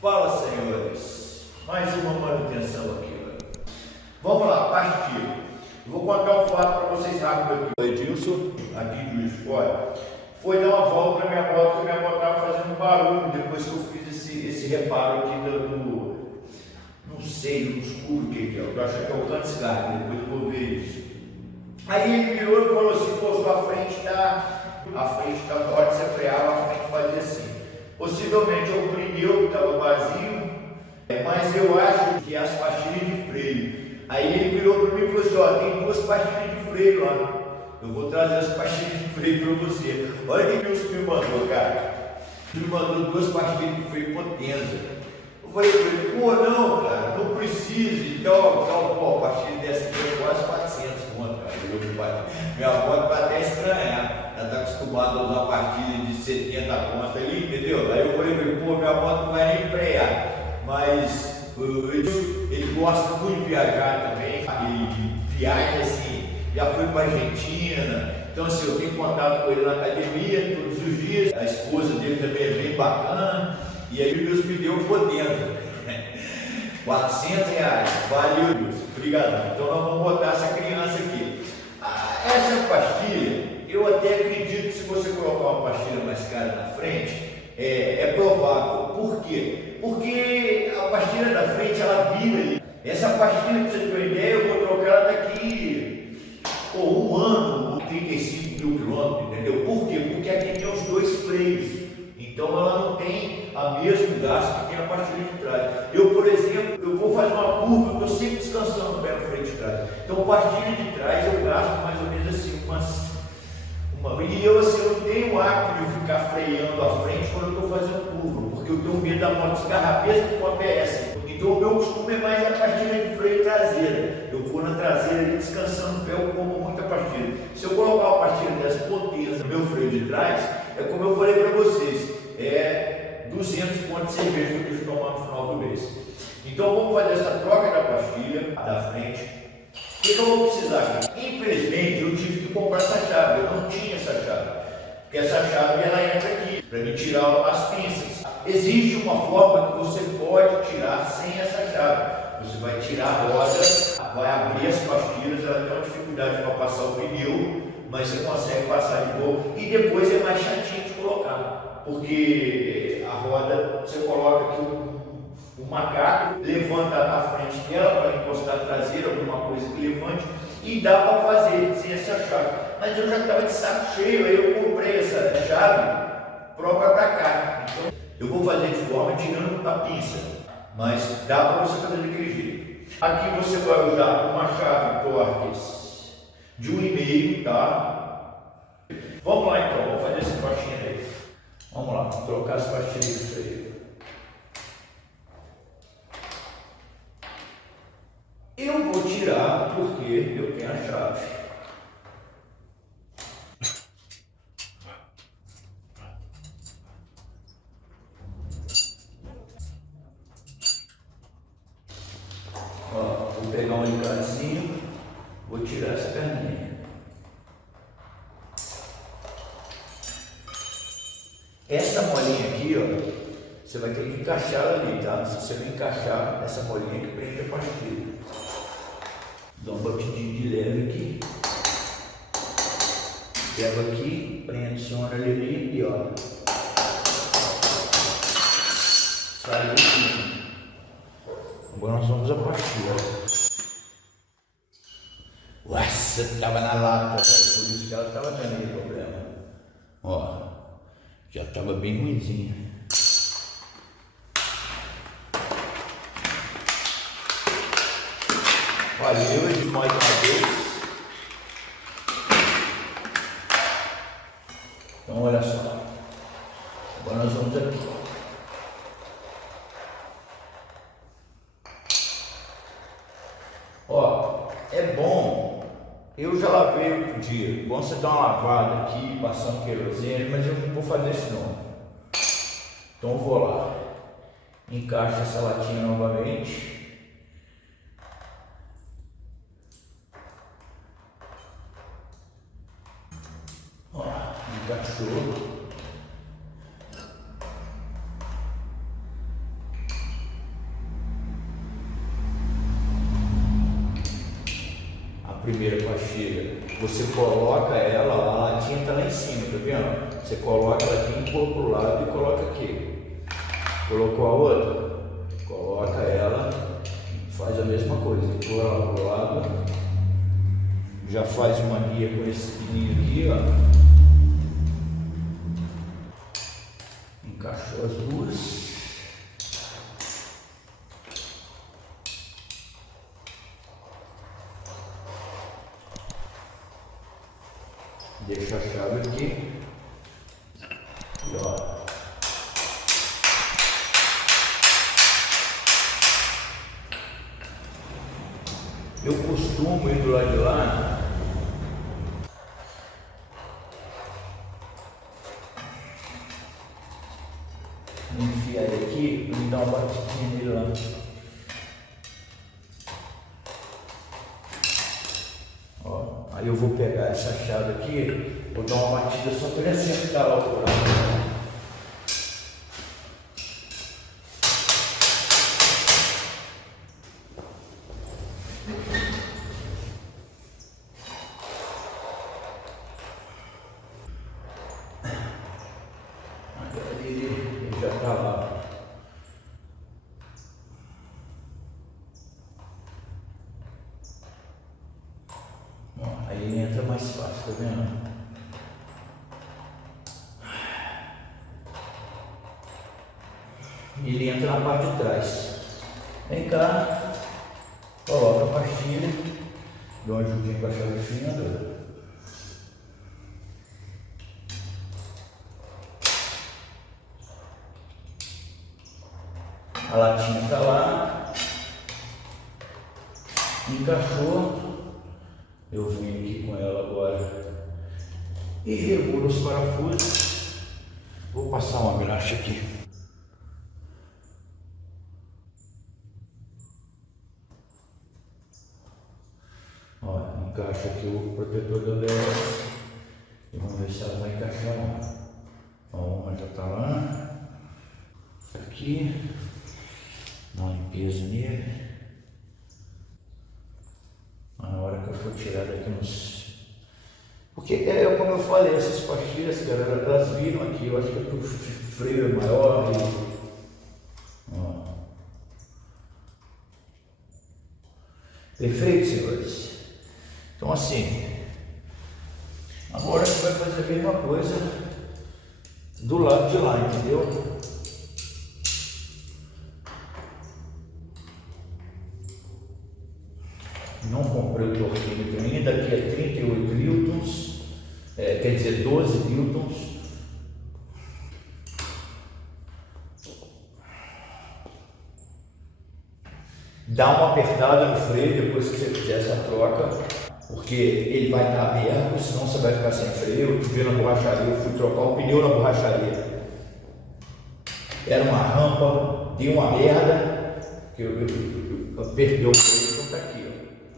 Fala, senhores, mais uma manutenção aqui. Vamos lá, pastilha. Vou contar um fato para vocês rápido aqui. O Edilson, aqui de Juiz de Fora, foi dar uma volta na minha moto, porque minha moto estava fazendo barulho depois que eu fiz esse reparo aqui não sei, no escuro o que é. Eu acho que é o canto-escape, depois eu vou ver isso. Aí ele virou e falou assim: pô, sua frente está, na hora de você frear, a frente fazia assim. Possivelmente o pneu estava vazio, mas eu acho que as pastilhas de freio. Aí ele virou para mim e falou assim: ó, tem 2 pastilhas de freio lá. Eu vou trazer as pastilhas de freio para você. Olha o que o Wilson me mandou, cara. Ele mandou 2 pastilhas de freio Potenza. Eu falei para ele: pô, não, cara, não precisa. Então, pô, a pastilha dessa aqui é quase 400 conto, cara. Minha moto vai até estranhar. Ela está acostumada a usar pastilha de 70 conto ali, entendeu? Aí eu falei para ele: pô, minha moto não vai nem frear. Mas ele gosta muito de viajar também, e viaja assim, já foi para a Argentina, então assim, eu tenho contato com ele na academia todos os dias, a esposa dele também é bem bacana, e aí o Deus me deu o Potenza, R$400, valeu Deus, obrigado. Então nós vamos botar essa criança aqui. Essa pastilha, eu até acredito que se você colocar uma pastilha mais cara na frente, é provável. Por quê? Porque a pastilha da frente ela vira ali. Essa pastilha, pra você ter uma ideia, eu vou trocar ela daqui um ano, 35 mil quilômetros, entendeu? Por quê? Porque aqui tem os 2 freios. Então ela não tem a mesmo gasto que tem a pastilha de trás. Eu, por exemplo, eu vou fazer uma curva, eu estou sempre descansando o pé no freio de trás. Então a pastilha de trás eu gasto mais ou menos assim e eu assim, eu não tenho hábito de ficar freando à frente quando eu estou fazendo curva, porque eu tenho medo da moto descarrar mesmo com a ABS. Então o meu costume é mais a pastilha de freio traseira. Eu vou na traseira ali descansando o pé, eu como muita pastilha. Se eu colocar uma pastilha dessa Potenza no meu freio de trás, é como eu falei para vocês, é 200 pontos de cerveja que eu deixo tomar no final do mês. Então vamos fazer essa troca da pastilha da frente. O que eu vou precisar aqui? Infelizmente eu tive que comprar essa chave, eu não tinha essa chave, porque essa chave ela entra aqui para me tirar as pinças. Existe uma forma que você pode tirar sem essa chave. Você vai tirar a roda, vai abrir as pastilhas, ela tem uma dificuldade para passar o pneu, mas você consegue passar de boa e depois é mais chatinho de colocar, porque a roda você coloca aqui o macaco, levanta a frente dela para encostar a traseira, alguma coisa que levante, e dá para fazer sem essa chave. Mas eu já estava de saco cheio, aí eu comprei essa chave própria para cá. Então eu vou fazer de forma tirando a pinça, mas dá para você fazer daquele jeito. Aqui você vai usar uma chave Torx de 1,5, tá? Vamos lá então, vamos fazer essa pastinha aí. Vamos lá, trocar as pastilhas de freio. Eu vou tirar porque eu tenho a chave. Ó, vou pegar um alicatezinho, vou tirar essa perninha. Essa molinha aqui, ó, você vai ter que encaixar ela ali, tá? Se você não encaixar essa molinha que prende a pastilha. Dá um batidinho de leve aqui. Pego aqui, pressiona ali e ó. Sai daqui. Agora nós vamos a pastilha. Nossa, estava na lata, cara. Por isso que ela estava dando problema. Ó, já estava bem ruimzinha. Valeu, Edilson, mais uma vez. Então, olha só. Agora nós vamos aqui. Ó, é bom. Eu já lavei outro dia. Bom você dar uma lavada aqui, passar um querosene, mas eu não vou fazer isso não. Então eu vou lá. Encaixa essa latinha novamente. Encaixou. primeira pastilha, você coloca ela, a latinha está lá em cima, tá vendo? Você coloca ela aqui, empurra para o lado e coloca aqui. Colocou a outra? Coloca ela, faz a mesma coisa, empurra ela para o lado, já faz uma guia com esse pininho aqui, ó. Encaixou as duas. Deixa a chave aqui. E ó. Eu costumo ir do lado de lá. Enfiar ele aqui e dar uma batidinha nele lá. Ó, aí eu vou pegar essa chave aqui, vou dar uma batida só para ele acertar lá o buraco. Ele já está lá. Aí ele entra mais fácil, tá vendo? Ele entra na parte de trás. Vem cá, coloca a pastilha, dá uma ajudinha com a chave fina. A latinha está lá, encaixou. Eu venho aqui com ela agora e regulo os parafusos. Vou passar uma graxa aqui. Ó, encaixa aqui o protetor da luz e vamos ver se ela vai encaixar lá. Ó, uma já está lá. Aqui, dá uma limpeza nele. Na hora que eu for tirar daqui uns... Porque, como eu falei, essas pastilhas, cara, elas viram aqui, eu acho que é porque o freio é maior e... Ó. Perfeito, senhores? Então assim, agora você vai fazer a mesma coisa do lado de lá, entendeu? Não comprei o torquímetro ainda, aqui é 38 newtons, quer dizer 12 newtons. Dá uma apertada no freio depois que você fizer essa troca, porque ele vai estar aberto, senão você vai ficar sem freio. Eu fui na borracharia, eu fui trocar o pneu na borracharia. Era uma rampa, deu uma merda, que eu perdi o freio, então tá aqui, ó.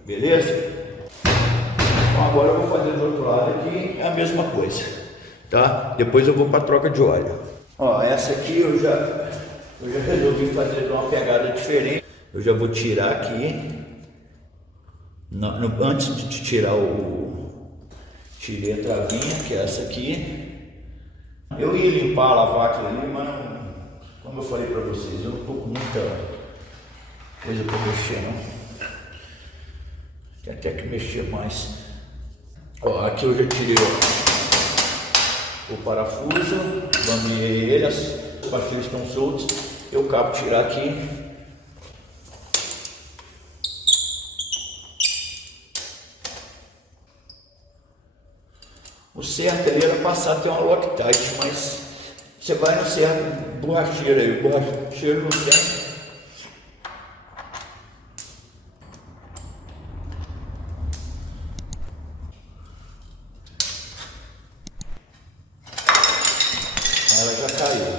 Beleza? Então agora eu vou fazer do outro lado aqui a mesma coisa, tá? Depois eu vou para a troca de óleo. Ó, essa aqui eu já resolvi fazer uma pegada diferente. Eu já vou tirar aqui. Antes de tirar tirei a travinha, que é essa aqui. Eu ia limpar, lavar aquilo ali, mas não, como eu falei para vocês, eu não estou com muita coisa para mexer, não. Tem até que mexer mais. Ó, aqui eu já tirei o parafuso, bambiei ele, as pastilhas estão soltas. Eu acabo de tirar aqui. O certo ali era passar até uma Loctite, mas você vai no certo borracheiro aí, o borracheiro não tem. Ela já caiu.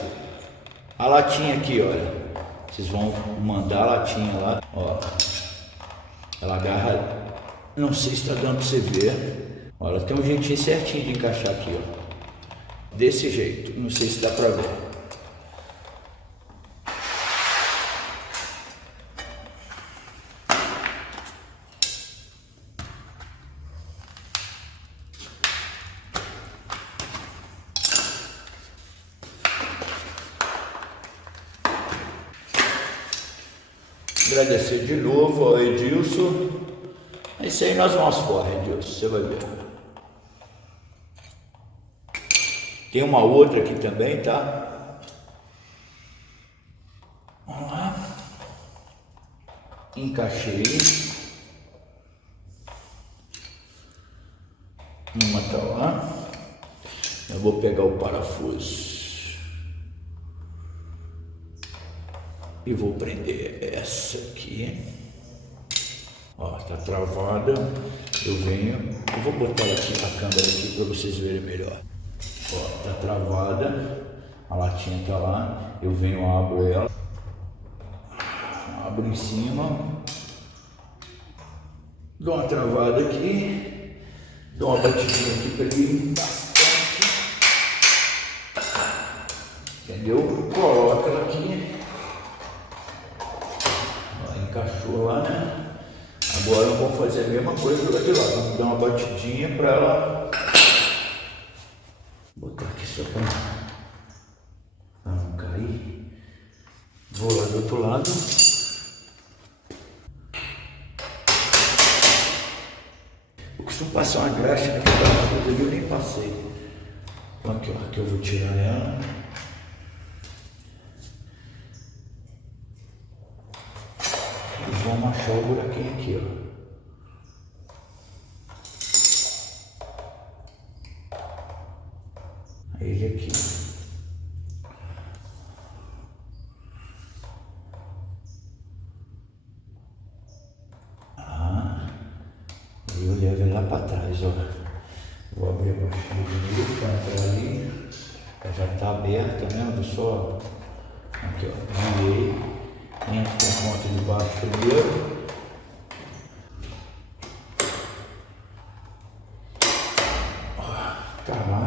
A latinha aqui, olha, vocês vão mandar a latinha lá, ó, ela agarra, não sei se está dando para você ver. Olha, tem um jeitinho certinho de encaixar aqui, ó. Desse jeito, não sei se dá pra ver. Agradecer de novo ao Edilson. É isso aí, nós vamos fora, Edilson, você vai ver. Tem uma outra aqui também, tá? Vamos lá. Encaixei. Uma tá lá. Eu vou pegar o parafuso e vou prender essa aqui. Ó, tá travada. Eu vou botar aqui a câmera aqui para vocês verem melhor. Ó, tá travada, a latinha tá lá. Eu venho, abro ela, abro em cima, dou uma travada aqui, dou uma batidinha aqui para ele bastante, entendeu? Coloco ela aqui, ó, encaixou lá, né? Agora eu vou fazer a mesma coisa do lado de lá, vamos dar uma batidinha para ela. Vou botar aqui só para não cair. Vou lá do outro lado. Eu costumo passar uma graxa naquele parafuso ali, eu nem passei. Então aqui, ó, aqui eu vou tirar ela. E vamos achar o buraquinho aqui, ó. Ele aqui. Aí eu levo ele lá para trás, ó. Vou abrir a baixinha de novo para entrar ali. Ela já está aberta, né? Vou só. Aqui, ó. Virei. Entro com a ponta de baixo primeiro. Tá lá.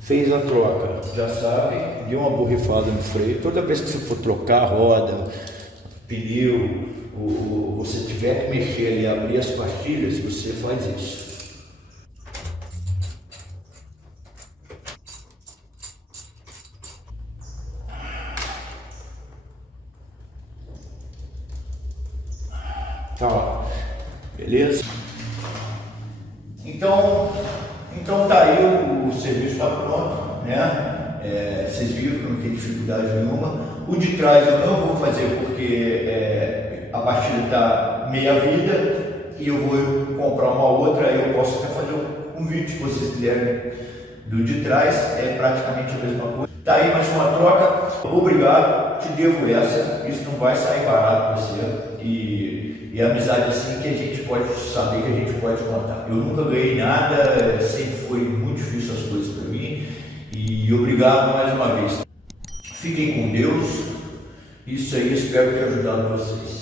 Fez a troca, já sabe, deu uma borrifada no freio. Toda vez que você for trocar roda, pneu, ou você tiver que mexer ali, abrir as pastilhas, você faz isso. Tá, ó. Beleza? Então tá aí, o serviço está pronto, né? Vocês viram que não tem dificuldade nenhuma. O de trás eu não vou fazer porque a batida está meia vida e eu vou comprar uma outra, aí eu posso até fazer um vídeo se vocês quiserem do de trás, é praticamente a mesma coisa. Tá aí mais uma troca, obrigado, te devo essa, isso não vai sair barato para você. E a amizade assim que a gente pode saber, que a gente pode contar. Eu nunca ganhei nada, sempre foi muito difícil as coisas para mim. E obrigado mais uma vez. Fiquem com Deus. Isso aí, espero ter ajudado vocês.